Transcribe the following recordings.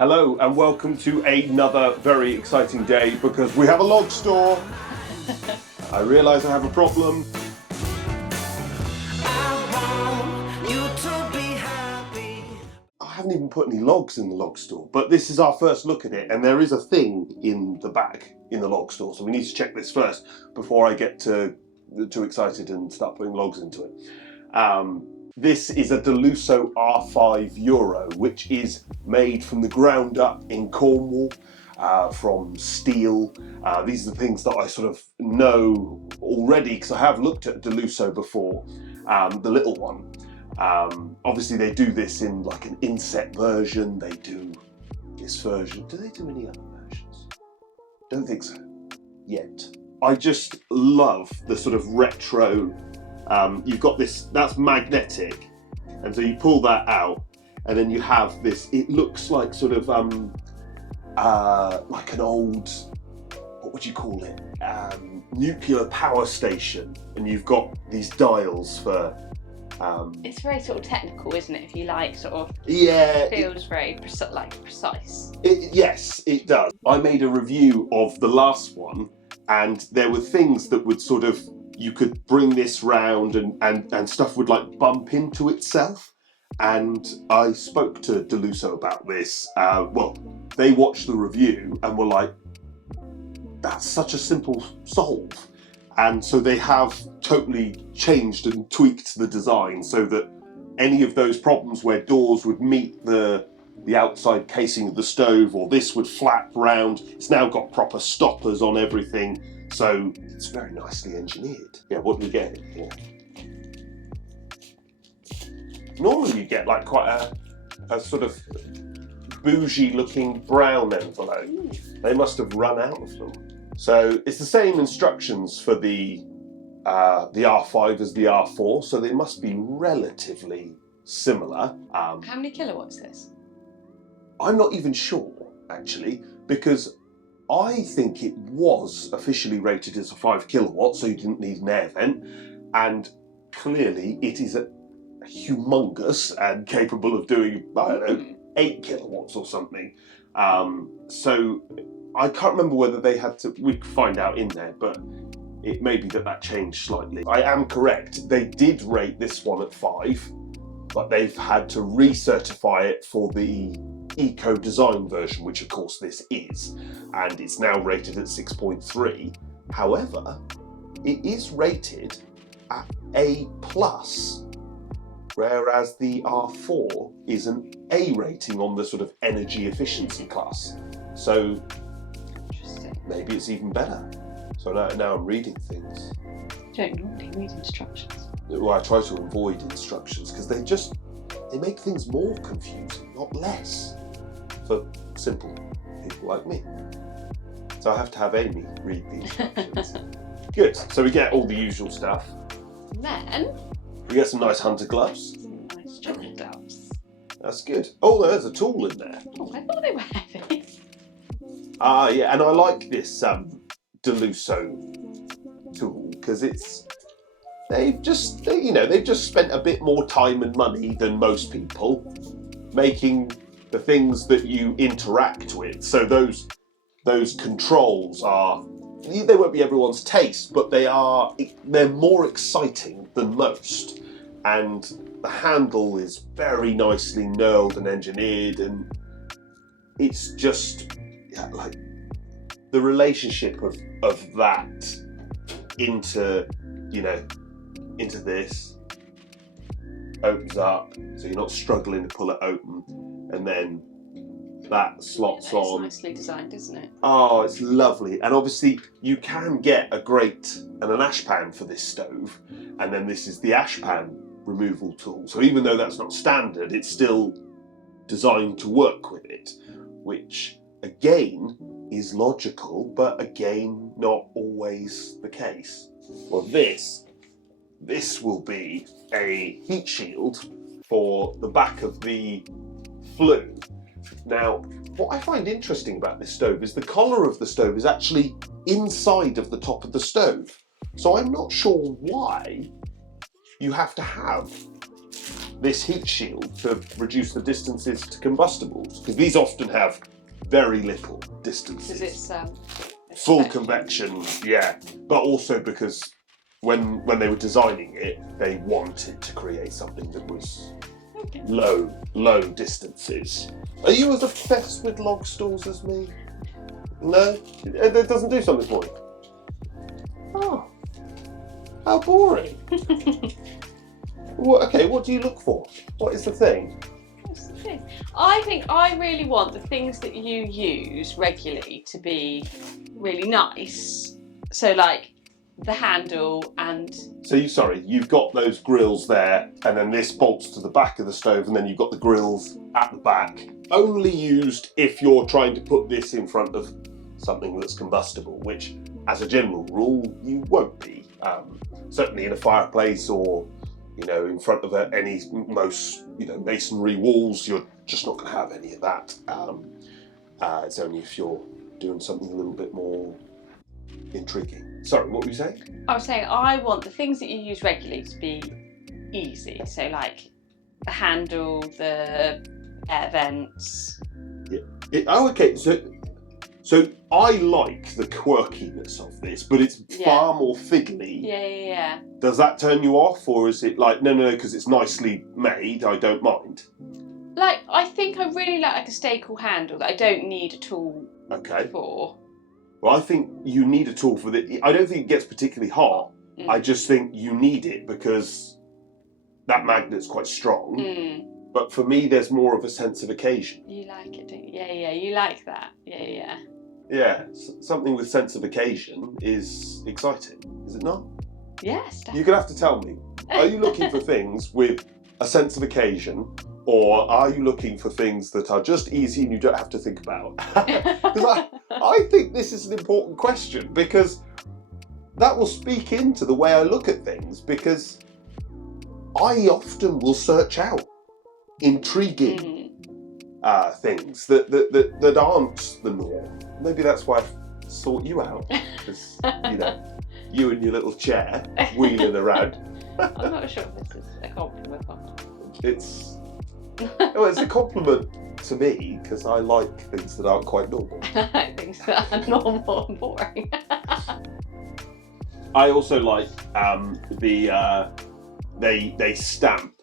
Hello and welcome to another very exciting day because we have a log store. I realise I have a problem. I haven't even put any logs in the log store, but this is our first look at it, and there is a thing in the back in the log store, so we need to check this first before I get too excited and start putting logs into it. This is a Dilusso R5 Euro, which is made from the ground up in Cornwall, from steel. These are the things that I sort of know already because I have looked at Dilusso before, the little one. Obviously they do this in like an inset version, they do this version. Do they do any other versions? Don't think so, yet. I just love the sort of retro, you've got this, that's magnetic, and so you pull that out, and then you have this, it looks like sort of, like an old, what would you call it, nuclear power station, and you've got these dials for, it's very sort of technical, isn't it? If you like, sort of. Yeah. It feels very precise. Yes, it does. I made a review of the last one, and there were things that would sort of, you could bring this round and stuff would like bump into itself. And I spoke to Dilusso about this. Well, they watched the review and were like, that's such a simple solve. And so they have totally changed and tweaked the design so that any of those problems where doors would meet the outside casing of the stove, or this would flap round, it's now got proper stoppers on everything. So it's very nicely engineered. Yeah, what do we get here? Normally you get like quite a sort of bougie looking brown envelope. They must have run out of them. So it's the same instructions for the R5 as the R4, so they must be relatively similar. How many kilowatts is this? I'm not even sure, actually, because I think it was officially rated as a 5 kilowatt, so you didn't need an air vent, and clearly it is humongous and capable of doing, I don't know, 8 kilowatts or something. So I can't remember whether they had to, we could find out in there, but it may be that changed slightly. I am correct, they did rate this one at 5, but they've had to recertify it for the eco design version, which of course this is, and it's now rated at 6.3. However, it is rated at A+, whereas the R4 is an A rating on the sort of energy efficiency class. So maybe it's even better. So now I'm reading things. You don't normally read instructions. Well, I try to avoid instructions because they make things more confusing, not less, for simple people like me. So I have to have Amy read the instructions. Good, so we get all the usual stuff. And then we get some nice hunter gloves. some nice chocolate gloves. That's good. Oh, there's a tool in there. Oh, I thought they were heavy. Yeah, and I like this Dilusso tool because they've just spent a bit more time and money than most people making the things that you interact with. So those controls they won't be everyone's taste, but they're more exciting than most. And the handle is very nicely knurled and engineered, and it's just like the relationship of that into this opens up, so you're not struggling to pull it open, and then that slots on. It's nicely designed, isn't it? Oh, it's lovely. And obviously you can get a grate and an ash pan for this stove, and then this is the ash pan removal tool. So even though that's not standard, it's still designed to work with it, which again is logical, but again not always the case. Well, this will be a heat shield for the back of the flue. Now, what I find interesting about this stove is the collar of the stove is actually inside of the top of the stove. So I'm not sure why you have to have this heat shield to reduce the distances to combustibles, because these often have very little distances. Because it's full convection, yeah. But also because when they were designing it, they wanted to create something that was low distances. Are you as obsessed with log stools as me? No? It doesn't do something for you? Oh. How boring. Okay, what do you look for? What is the thing? I think I really want the things that you use regularly to be really nice. So like the handle and... So you've got those grills there, and then this bolts to the back of the stove, and then you've got the grills at the back. Only used if you're trying to put this in front of something that's combustible, which as a general rule you won't be. Certainly in a fireplace or in front of most masonry walls, you're just not going to have any of that. It's only if you're doing something a little bit more intriguing. Sorry, what were you saying? I was saying I want the things that you use regularly to be easy. So like the handle, the air vents. Yeah. Okay. So I like the quirkiness of this, but it's far more fiddly. Yeah. Does that turn you off, or is it like no, because it's nicely made, I don't mind? Like, I think I really like a staple handle that I don't need a tool for. Well, I think you need a tool for the. I don't think it gets particularly hot. I just think you need it because that magnet's quite strong. But for me, there's more of a sense of occasion. You like it, don't you? Yeah, you like that. Yeah. Yeah, something with sense of occasion is exciting, is it not? Yes, definitely. You're going to have to tell me, are you looking for things with a sense of occasion, or are you looking for things that are just easy and you don't have to think about? Because I think this is an important question, because that will speak into the way I look at things, because I often will search out intriguing things that aren't the norm. Maybe that's why I sought you out, because you and your little chair wheeling around. I'm not sure if this is a compliment or not. It's a compliment to me, because I like things that aren't quite normal. I like things that are normal and boring. I also like they stamp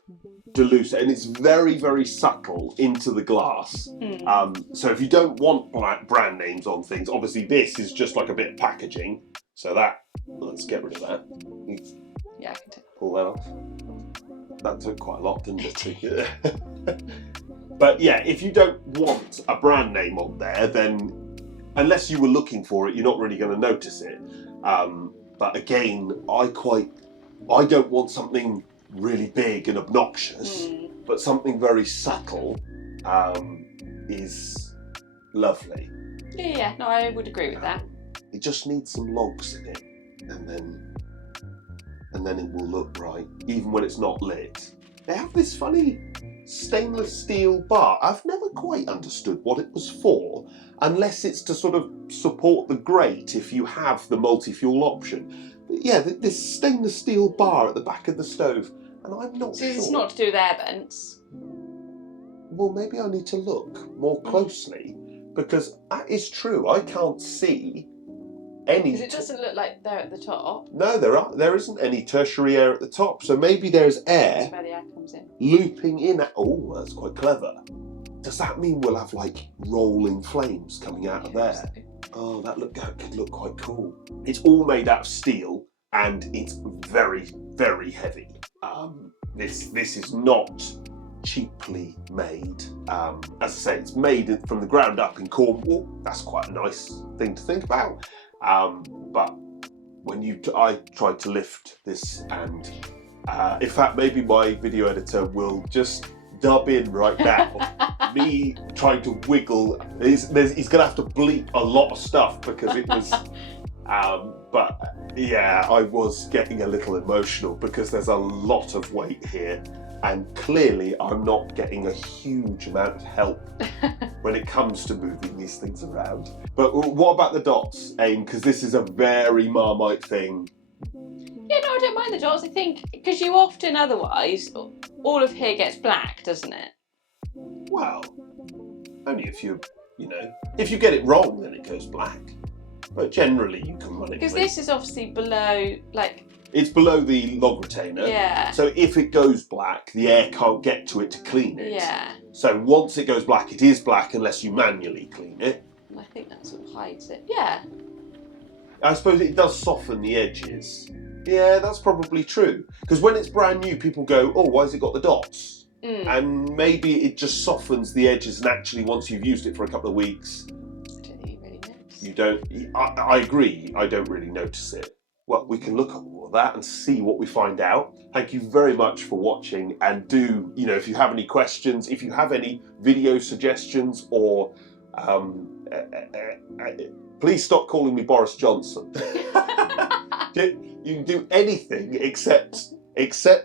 Dilusso, and it's very, very subtle into the glass. So if you don't want brand names on things, obviously this is just like a bit of packaging. So let's get rid of that. Yeah, I can pull that off. That took quite a lot, didn't it? But yeah, if you don't want a brand name on there, then unless you were looking for it, you're not really going to notice it. But again, I don't want something really big and obnoxious, but something very subtle is lovely. Yeah, no, I would agree with that. It just needs some logs in it, and then it will look right, even when it's not lit. They have this funny stainless steel bar. I've never quite understood what it was for, unless it's to sort of support the grate if you have the multi-fuel option. But yeah, this stainless steel bar at the back of the stove, and I'm not sure. It's not to do with air vents. Well, maybe I need to look more closely, because that is true. I can't see any. Because it doesn't look like they're at the top. No, there isn't any tertiary air at the top. So maybe there's air. That's where the air comes in. Looping in. Oh, that's quite clever. Does that mean we'll have like rolling flames coming out of there? So. Oh, that could look quite cool. It's all made out of steel, and it's very, very heavy. This is not cheaply made. As I say, it's made from the ground up in Cornwall. That's quite a nice thing to think about. But when I tried to lift this, and in fact, maybe my video editor will just dub in right now me trying to wiggle. He's going to have to bleep a lot of stuff, because it was. But yeah, I was getting a little emotional, because there's a lot of weight here, and clearly I'm not getting a huge amount of help when it comes to moving these things around. But what about the dots, Aim? Because this is a very Marmite thing. Yeah, no, I don't mind the dots. I think because you often otherwise, all of here gets black, doesn't it? Well, only if if you get it wrong, then it goes black. But generally, you can run it. Because this is obviously below, like. It's below the log retainer. Yeah. So if it goes black, the air can't get to it to clean it. Yeah. So once it goes black, it is black unless you manually clean it. I think that sort of hides it. Yeah. I suppose it does soften the edges. Yeah, that's probably true. Because when it's brand new, people go, "Oh, why has it got the dots?" And maybe it just softens the edges, and actually, once you've used it for a couple of weeks, I don't think you really notice. you don't. I agree. I don't really notice it. Well, we can look at all of that and see what we find out. Thank you very much for watching, and do, if you have any questions, if you have any video suggestions, or please stop calling me Boris Johnson. You can do anything except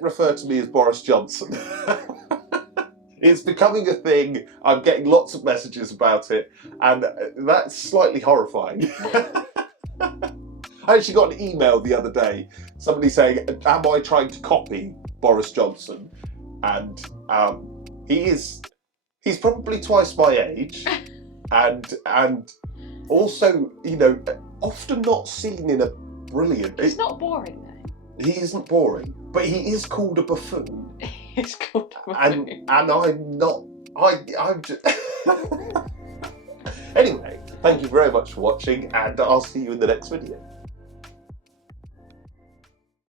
refer to me as Boris Johnson. It's becoming a thing. I'm getting lots of messages about it, and that's slightly horrifying. I actually got an email the other day, somebody saying, "Am I trying to copy Boris Johnson?" And he's probably twice my age, and also, often not seen in a brilliant. It's not boring though. He isn't boring, but he is called a buffoon. It's called a buffoon. And I'm not. I'm just. Anyway, thank you very much for watching, and I'll see you in the next video.